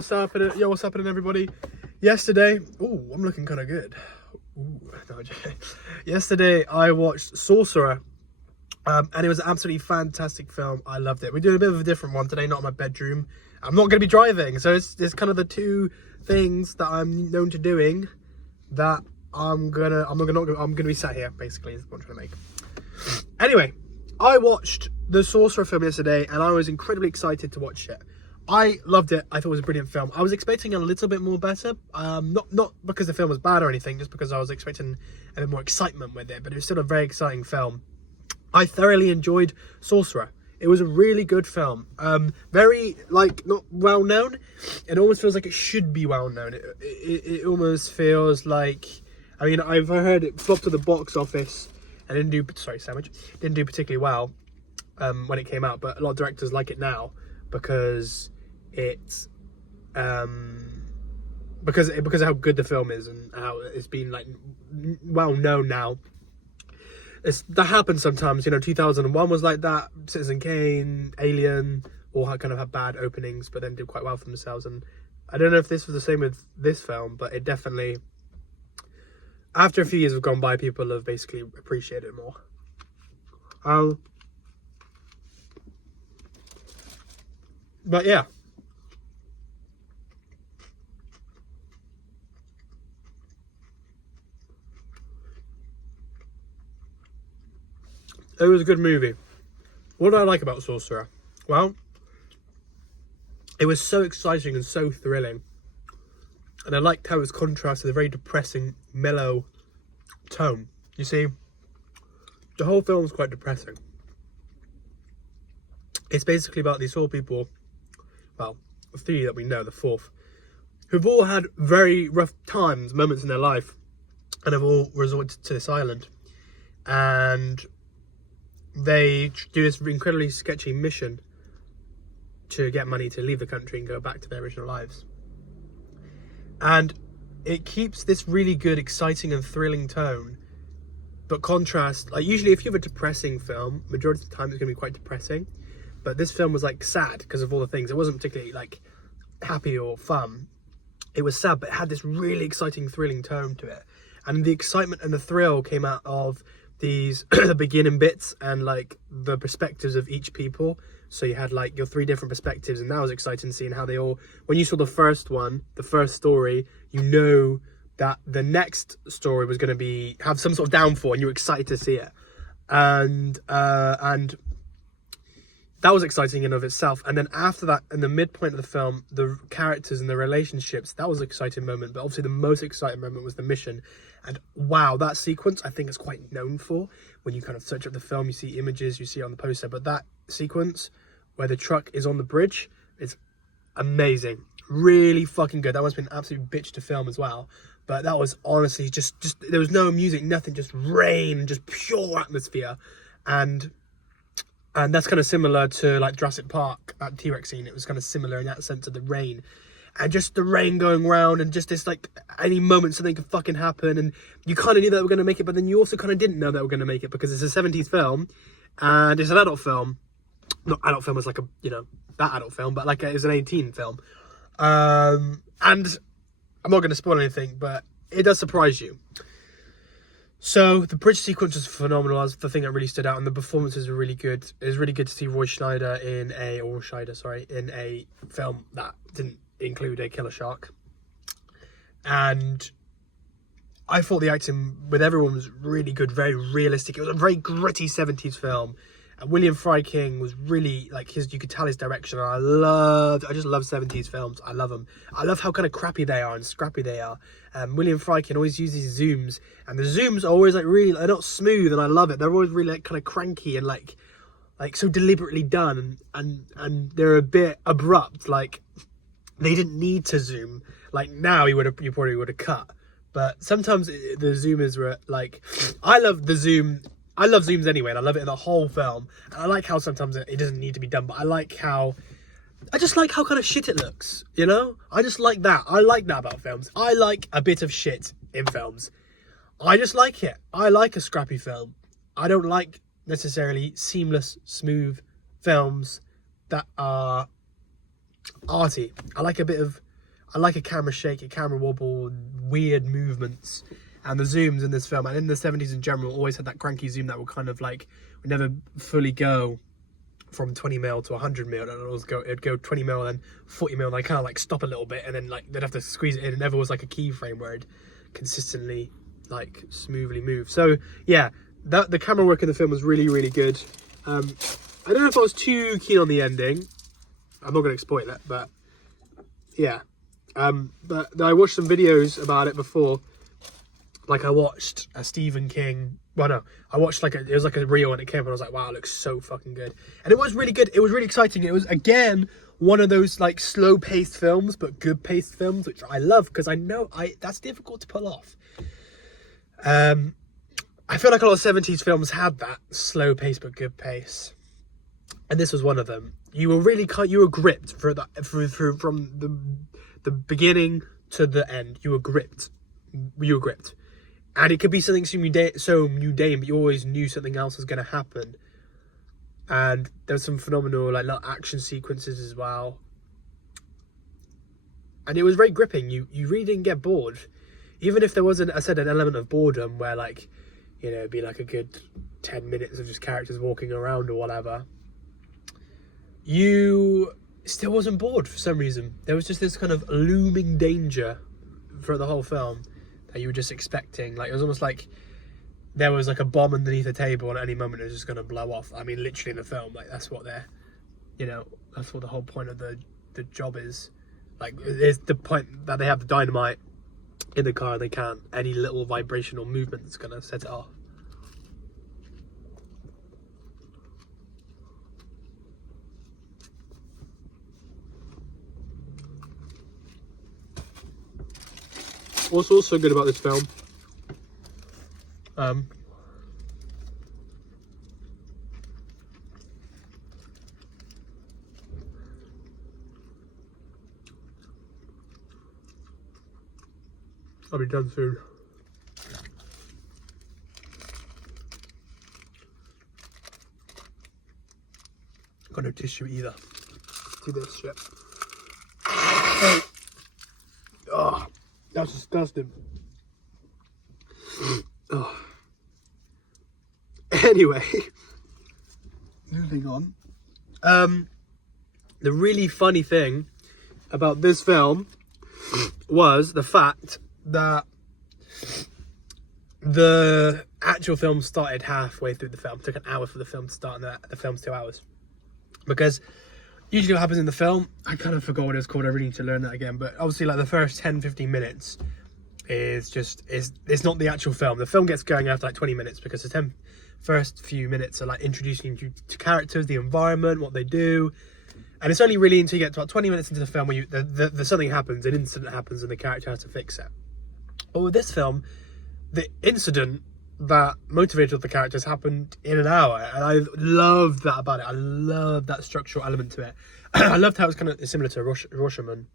What's happening, everybody? Yesterday, I'm looking kind of good. No, yesterday I watched Sorcerer, and it was an absolutely fantastic film. I loved it. We're doing a bit of a different one today, not in my bedroom. I'm not going to be driving, so it's kind of the two things that I'm known to doing that I'm gonna be sat here. Basically, is what I'm trying to make. Anyway, I watched the Sorcerer film yesterday, and I was incredibly excited to watch it. I loved it. I thought it was a brilliant film. I was expecting a little bit more better. Not because the film was bad or anything, just because I was expecting a bit more excitement with it. But it was still a very exciting film. I thoroughly enjoyed Sorcerer. It was a really good film. Very, not well known. It almost feels like it should be well known. It almost feels like, I've heard it flopped to the box office and didn't do particularly well when it came out. But a lot of directors like it now because it's because of how good the film is and how it's been well known now. That happens sometimes, 2001 was like that. Citizen Kane, Alien, all kind of had bad openings but then did quite well for themselves. And I don't know if this was the same with this film, but it definitely, after a few years have gone by, people have basically appreciated it more. But yeah, it was a good movie. What did I like about Sorcerer? Well, it was so exciting and so thrilling. And I liked how it was contrasted with a very depressing, mellow tone. You see, the whole film is quite depressing. It's basically about these four people, well, three that we know, the fourth, who've all had very rough times, moments in their life, and have all resorted to this island. And they do this incredibly sketchy mission to get money to leave the country and go back to their original lives. And it keeps this really good, exciting and thrilling tone, but contrast, usually if you have a depressing film, majority of the time it's going to be quite depressing, but this film was sad because of all the things. It wasn't particularly happy or fun. It was sad, but it had this really exciting, thrilling tone to it. And the excitement and the thrill came out of these the beginning bits and the perspectives of each people. So you had your three different perspectives, and that was exciting seeing how they all, when you saw the first one, the first story, that the next story was going to have some sort of downfall, and you were excited to see it. And that was exciting in of itself. And then after that, in the midpoint of the film, the characters and the relationships, that was an exciting moment. But obviously the most exciting moment was the mission. And wow, that sequence I think is quite known for. When you kind of search up the film, you see images, you see it on the poster. But that sequence where the truck is on the bridge is amazing. Really fucking good. That must have been an absolute bitch to film as well. But that was honestly just there was no music, nothing, just rain, just pure atmosphere. And that's kind of similar to Jurassic Park, that T-Rex scene. It was kind of similar in that sense of the rain. And just the rain going around and just this any moment something could fucking happen. And you kind of knew that they were going to make it, but then you also kind of didn't know they were going to make it because it's a 70s film and it's an adult film. Not adult film as that adult film, but it's an 18 film. And I'm not going to spoil anything, but it does surprise you. So the bridge sequence was phenomenal. That's the thing that really stood out, and the performances were really good. It was really good to see Roy Scheider in a film that didn't include a killer shark. And I thought the acting with everyone was really good, very realistic. It was a very gritty 70s film. And William Friedkin was really you could tell his direction. And I just love 70s films. I love them. I love how kind of crappy they are and scrappy they are. William Friedkin always uses zooms, and the zooms are always really, they're not smooth, and I love it. They're always really kind of cranky and so deliberately done, and they're a bit abrupt. They didn't need to zoom. Now you probably would have cut, but sometimes the zoomers were I love the zoom. I love zooms anyway, and I love it in the whole film. And I like how sometimes it doesn't need to be done, but I just like how kind of shit it looks, I just like that. I like that about films. I like a bit of shit in films. I just like it. I like a scrappy film. I don't like necessarily seamless, smooth films that are arty. I like a bit of I like a camera shake, a camera wobble, weird movements. And the zooms in this film, and in the 70s in general, always had that cranky zoom that would kind of like, would never fully go from 20mm to 100mm. It'd go 20mm, then 40mm, and I kind of like stop a little bit, and then like they'd have to squeeze it in. It never was like a keyframe where it'd consistently like smoothly move. So yeah, the camera work in the film was really, really good. I don't know if I was too keen on the ending. I'm not going to spoil it, but yeah. But I watched some videos about it before. Like I watched a Stephen King. Well, no, I watched like it was like a reel when it came, and I was like, wow, it looks so fucking good. And it was really good. It was really exciting. It was again one of those like slow-paced films, but good-paced films, which I love because I know that's difficult to pull off. I feel like a lot of 70s films had that slow pace but good pace, and this was one of them. You were gripped from the beginning to the end. You were gripped. And it could be something so mundane, but you always knew something else was going to happen. And there was some phenomenal like little action sequences as well. And it was very gripping. You really didn't get bored. Even if there wasn't, I said, an element of boredom where like, you know, it'd be like a good 10 minutes of just characters walking around or whatever. You still wasn't bored for some reason. There was just this kind of looming danger for the whole film that you were just expecting. Like, it was almost like there was like a bomb underneath the table and at any moment it was just going to blow off. I mean, literally in the film, like that's what they're, you know, that's what the whole point of the job is. Like, it's the point that they have the dynamite in the car and they can't, any little vibrational movement that's going to set it off. What's also good about this film, I'll be done soon. Got no tissue either. Do this shit. Oh, that's disgusting. Oh. Anyway, moving on. The really funny thing about this film was the fact that the actual film started halfway through the film. It took an hour for the film to start, and the film's 2 hours. Because usually what happens in the film, I kind of forgot what it was called, I really need to learn that again, but obviously like the first 10-15 minutes is it's not the actual film. The film gets going after like 20 minutes because the first few minutes are like introducing you to characters, the environment, what they do. And it's only really until you get to about 20 minutes into the film where something happens, an incident happens, and the character has to fix it. But with this film, the incident that motivated the characters happened in an hour, and I loved that about it. I loved that structural element to it. I loved how it was kind of similar to Rashomon,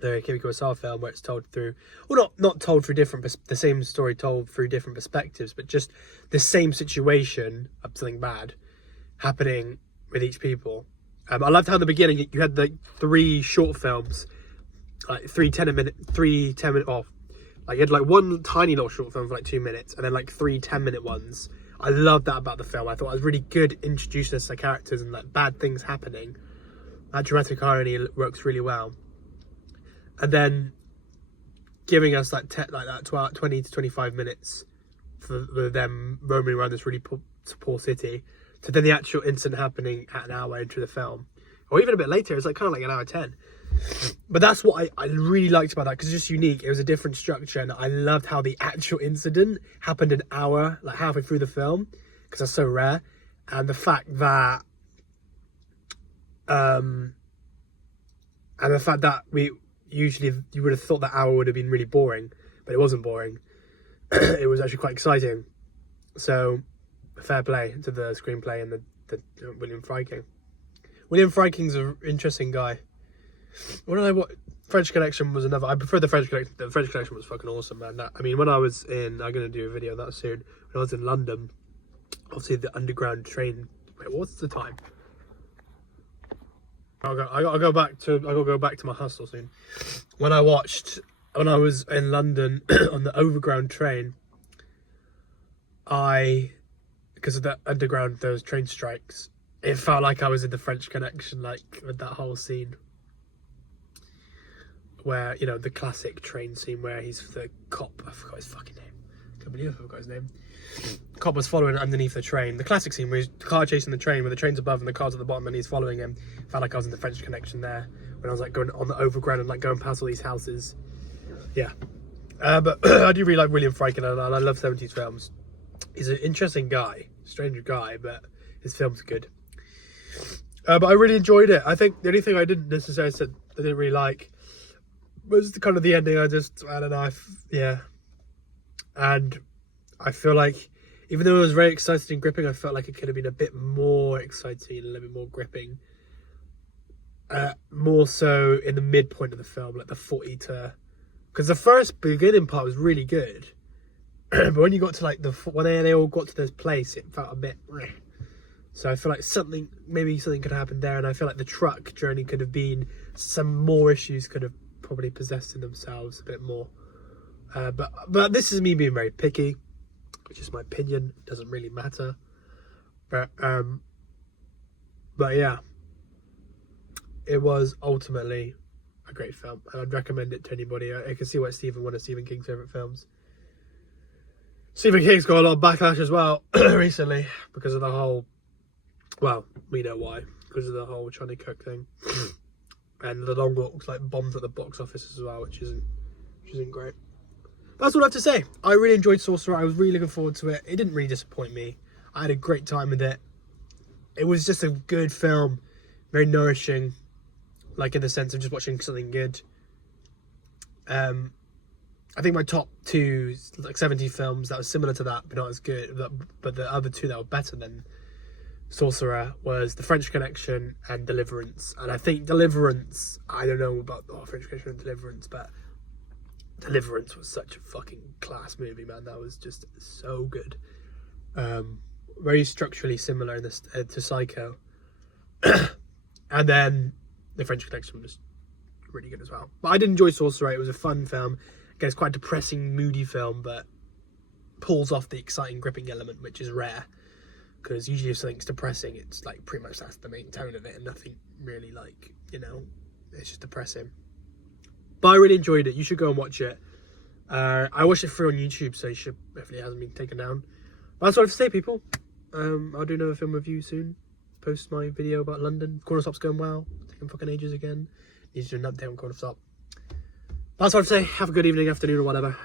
the Akira Kurosawa film, where it's told through, well, not told through the same story told through different perspectives, but just the same situation of something bad happening with each people. I loved how in the beginning you had like 3 short films, like 3 10-minute off. Like, you had like one tiny little short film for like 2 minutes, and then like 3 10-minute ones. I loved that about the film. I thought it was really good introducing us to characters and like bad things happening. That dramatic irony works really well. And then giving us like that 20 to 25 minutes for them roaming around this really poor city, to then the actual incident happening at an hour into the film, or even a bit later. It's like kind of like an hour 10. But that's what I really liked about that, because it's just unique. It was a different structure, and I loved how the actual incident happened an hour, like halfway through the film, because that's so rare. And the fact that you would have thought that hour would have been really boring, but it wasn't boring. It was actually quite exciting. So fair play to the screenplay and the William Friking. William Friking's an interesting guy. French Connection was another. I prefer the French Connection. The French Connection was fucking awesome, man. When I was I'm going to do a video of that soon. When I was in London, obviously the underground train. Wait, what's the time? I'll go back to my hustle soon. When I was in London on the overground train, because of the underground, those train strikes, it felt like I was in the French Connection, like with that whole scene where, you know, the classic train scene where he's the cop. I forgot his fucking name. I can't believe I forgot his name. The cop was following underneath the train. The classic scene where he's the car chasing the train, where the train's above and the car's at the bottom and he's following him. Felt like I was in the French Connection there when I was like going on the overground and like going past all these houses. Yeah. But I do really like William Friedkin, and I love 70s films. He's an interesting guy, strange guy, but his film's good. But I really enjoyed it. I think the only thing I didn't necessarily say I didn't really like was the ending. I don't know. Yeah. And I feel like, even though it was very exciting and gripping, I felt like it could have been a bit more exciting and a little bit more gripping. More so in the midpoint of the film, like the 40 to... Because the first beginning part was really good. But when you got to like when they all got to this place, it felt a bit... So I feel like maybe something could happen there. And I feel like the truck journey could have been... Some more issues could have probably possessed in themselves a bit more. But this is me being very picky, which is my opinion. It doesn't really matter. But yeah, it was ultimately a great film, and I'd recommend it to anybody. I can see why one of Stephen King's favourite films. Stephen King's got a lot of backlash as well recently because of the whole... Well, we know why. Because of the whole Johnny Cook thing. And the Long Walk like bombed at the box office as well, which isn't great. That's all I have to say. I really enjoyed Sorcerer. I was really looking forward to it. It didn't really disappoint me. I had a great time with it. It was just a good film. Very nourishing. Like in the sense of just watching something good. I think my top two, like 70 films that was similar to that, but not as good. But the other two that were better than Sorcerer was The French Connection and Deliverance. And I think Deliverance, I don't know about French Connection and Deliverance, but Deliverance was such a fucking class movie, man. That was just so good. Very structurally similar in this, to Psycho. And then The French Connection was really good as well. But I did enjoy Sorcerer. It was a fun film. Again, it's quite a depressing, moody film, but pulls off the exciting, gripping element, which is rare. Because usually if something's depressing, it's like pretty much that's the main tone of it, and nothing really like, you know, it's just depressing. But I really enjoyed it. You should go and watch it. I watched it through on YouTube, so hopefully it hasn't been taken down. But that's what I have to say, people. I'll do another film review soon. Post my video about London. Corner Stop's going well. Taking fucking ages again. Need to do an update on Corner Stop. That's what I have to say. Have a good evening, afternoon, or whatever.